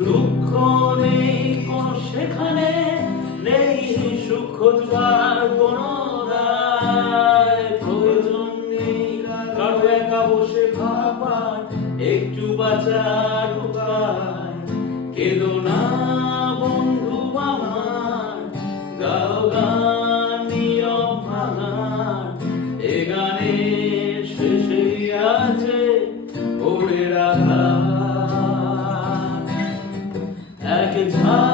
দুঃখ নেই কোন সেখানে, নেই সুখ তোমার কোন দায়। প্রয়োজন নেই কারো একা বসে ভাবার, একটু বাঁচার উপায়। কেঁদো না বন্ধু আমার, গাও গান নীরব ভাঙার। এ গানের শেষেই আছে পড়ে রাখা এক ঝাঁক